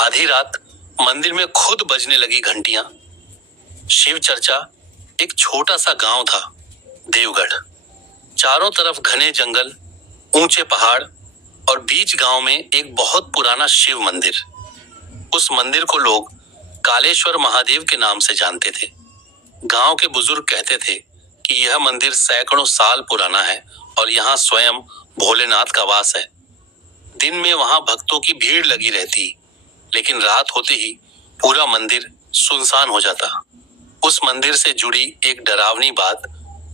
आधी रात मंदिर में खुद बजने लगी घंटियां। शिव चर्चा। एक छोटा सा गांव था, देवगढ़। चारों तरफ घने जंगल, ऊंचे पहाड़ और बीच गांव में एक बहुत पुराना शिव मंदिर। उस मंदिर को लोग कालेश्वर महादेव के नाम से जानते थे। गांव के बुजुर्ग कहते थे कि यह मंदिर सैकड़ों साल पुराना है और यहाँ स्वयं भोलेनाथ का वास है। दिन में वहां भक्तों की भीड़ लगी रहती, लेकिन रात होते ही पूरा मंदिर सुनसान हो जाता। उस मंदिर से जुड़ी एक डरावनी बात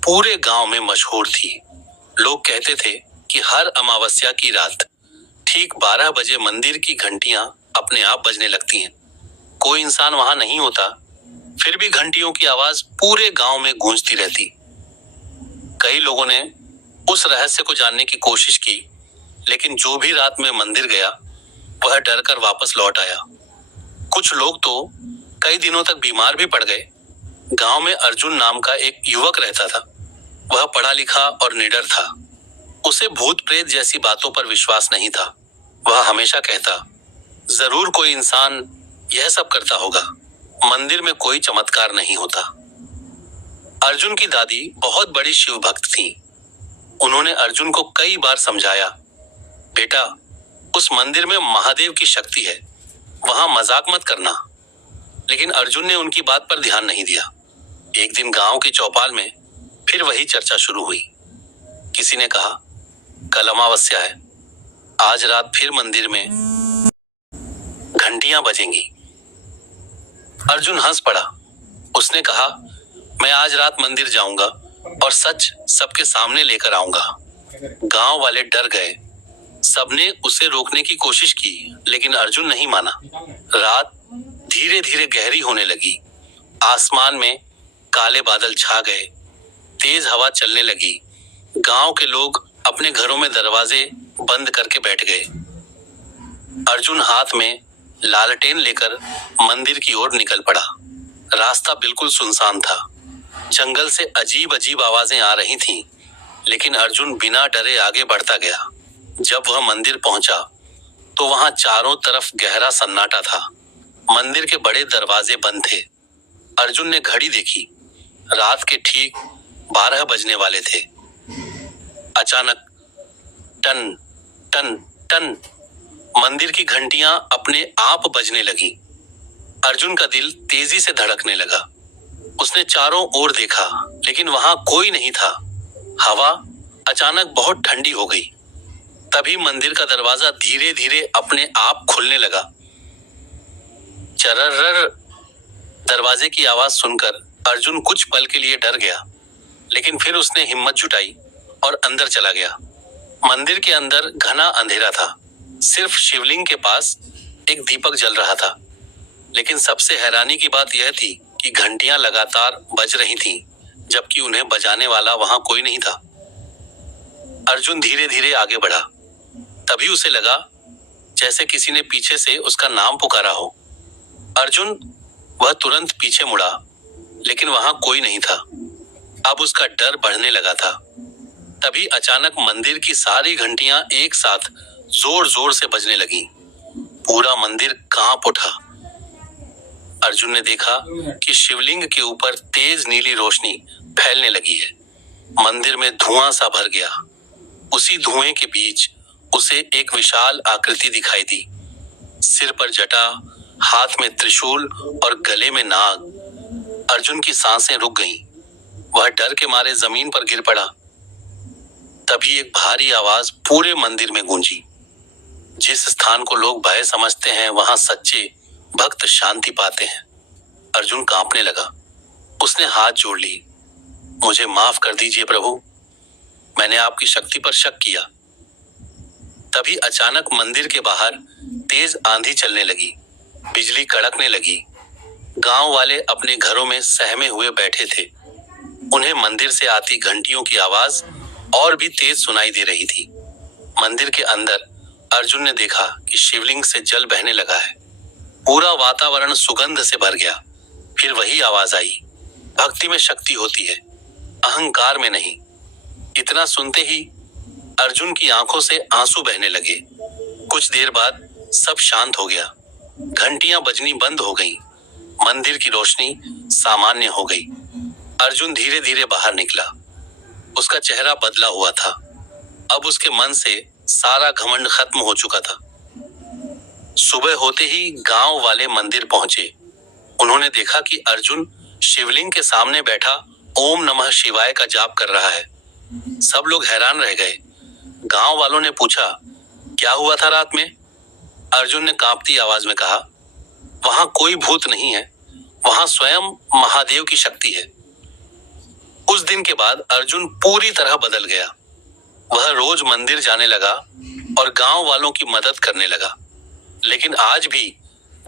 पूरे गांव में मशहूर थी। लोग कहते थे कि हर अमावस्या की रात ठीक 12 बजे मंदिर की घंटियां अपने आप बजने लगती हैं। कोई इंसान वहां नहीं होता, फिर भी घंटियों की आवाज पूरे गांव में गूंजती रहती। कई लोगों ने उस रहस्य को जानने की कोशिश की, लेकिन जो भी रात में मंदिर गया वह डरकर वापस लौट आया। कुछ लोग तो कई दिनों तक बीमार भी पड़ गए। गांव में अर्जुन नाम का एक युवक रहता था। वह पढ़ा लिखा और निडर था। उसे भूत प्रेत जैसी बातों पर विश्वास नहीं था। वह हमेशा कहता, जरूर कोई इंसान यह सब करता होगा, मंदिर में कोई चमत्कार नहीं होता। अर्जुन की दादी बहुत बड़ी शिव भक्त थी। उन्होंने अर्जुन को कई बार समझाया, बेटा, उस मंदिर में महादेव की शक्ति है, वहां मजाक मत करना। लेकिन अर्जुन ने उनकी बात पर ध्यान नहीं दिया। एक दिन गांव की चौपाल में फिर वही चर्चा शुरू हुई। किसी ने कहा, कल अमावस्या है, आज रात फिर मंदिर में घंटियां बजेंगी। अर्जुन हंस पड़ा। उसने कहा, मैं आज रात मंदिर जाऊंगा और सच सबके सामने लेकर आऊंगा। गांव वाले डर गए। सबने उसे रोकने की कोशिश की, लेकिन अर्जुन नहीं माना। रात धीरे धीरे गहरी होने लगी। आसमान में काले बादल छा गए। तेज हवा चलने लगी। गांव के लोग अपने घरों में दरवाजे बंद करके बैठ गए। अर्जुन हाथ में लालटेन लेकर मंदिर की ओर निकल पड़ा। रास्ता बिल्कुल सुनसान था। जंगल से अजीब अजीब आवाजें आ रही थीं, लेकिन अर्जुन बिना डरे आगे बढ़ता गया। जब वह मंदिर पहुंचा तो वहां चारों तरफ गहरा सन्नाटा था। मंदिर के बड़े दरवाजे बंद थे। अर्जुन ने घड़ी देखी। रात के ठीक 12 बजने वाले थे। अचानक टन टन टन मंदिर की घंटियां अपने आप बजने लगी। अर्जुन का दिल तेजी से धड़कने लगा। उसने चारों ओर देखा, लेकिन वहां कोई नहीं था। हवा अचानक बहुत ठंडी हो गई। तभी मंदिर का दरवाजा धीरे धीरे अपने आप खुलने लगा। चरर। दरवाजे की आवाज सुनकर अर्जुन कुछ पल के लिए डर गया, लेकिन फिर उसने हिम्मत जुटाई और अंदर चला गया। मंदिर के अंदर घना अंधेरा था। सिर्फ शिवलिंग के पास एक दीपक जल रहा था। लेकिन सबसे हैरानी की बात यह थी कि घंटियां लगातार बज रही थीं, जबकि उन्हें बजाने वाला वहां कोई नहीं था। अर्जुन धीरे धीरे आगे बढ़ा। तभी उसे लगा जैसे किसी ने पीछे से उसका नाम पुकारा हो। अर्जुन, वह तुरंत पीछे मुड़ा, लेकिन वहां कोई नहीं था। अब उसका डर बढ़ने लगा था। तभी अचानक मंदिर की सारी घंटियां एक साथ जोर जोर से बजने लगी। पूरा मंदिर कांप उठा। अर्जुन ने देखा कि शिवलिंग के ऊपर तेज नीली रोशनी फैलने लगी है। मंदिर में धुआं सा भर गया। उसी धुएं के बीच उसे एक विशाल आकृति दिखाई दी। सिर पर जटा, हाथ में त्रिशूल और गले में नाग। अर्जुन की सांसें रुक गईं। वह डर के मारे जमीन पर गिर पड़ा। तभी एक भारी आवाज पूरे मंदिर में गूंजी। जिस स्थान को लोग भय समझते हैं, वहां सच्चे भक्त शांति पाते हैं। अर्जुन कांपने लगा। उसने हाथ जोड़ ली। मुझे माफ कर दीजिए प्रभु, मैंने आपकी शक्ति पर शक किया। तभी अचानक मंदिर के बाहर तेज आंधी चलने लगी। बिजली कड़कने लगी। गांव वाले अपने घरों में सहमे हुए बैठे थे। उन्हें मंदिर से आती घंटियों की आवाज और भी तेज सुनाई दे रही थी। मंदिर के अंदर अर्जुन ने देखा कि शिवलिंग से जल बहने लगा है। पूरा वातावरण सुगंध से भर गया। फिर वही आवाज आई, भक्ति में शक्ति होती है, अहंकार में नहीं। इतना सुनते ही अर्जुन की आंखों से आंसू बहने लगे। कुछ देर बाद सब शांत हो गया। घंटियां बजनी बंद हो गईं। मंदिर की रोशनी सामान्य हो गई। अर्जुन धीरे धीरे बाहर निकला। उसका चेहरा बदला हुआ था। अब उसके मन से सारा घमंड खत्म हो चुका था। सुबह होते ही गांव वाले मंदिर पहुंचे। उन्होंने देखा कि अर्जुन शिवलिंग के सामने बैठा ओम नमः शिवाय का जाप कर रहा है। सब लोग हैरान रह गए। गांव वालों ने पूछा, क्या हुआ था रात में? अर्जुन ने कांपती आवाज में कहा, वहां कोई भूत नहीं है, वहां स्वयं महादेव की शक्ति है। उस दिन के बाद अर्जुन पूरी तरह बदल गया। वह रोज मंदिर जाने लगा और गांव वालों की मदद करने लगा। लेकिन आज भी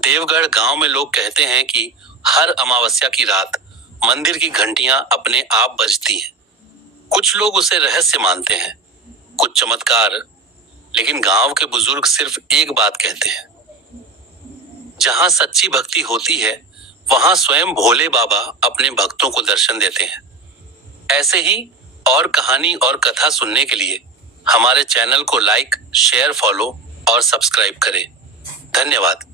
देवगढ़ गांव में लोग कहते हैं कि हर अमावस्या की रात मंदिर की घंटियां अपने आप बजती हैं। कुछ लोग उसे रहस्य मानते हैं, कुछ चमत्कार, लेकिन गांव के बुजुर्ग सिर्फ एक बात कहते हैं, जहां सच्ची भक्ति होती है वहां स्वयं भोले बाबा अपने भक्तों को दर्शन देते हैं। ऐसे ही और कहानी और कथा सुनने के लिए हमारे चैनल को लाइक, शेयर, फॉलो और सब्सक्राइब करें। धन्यवाद।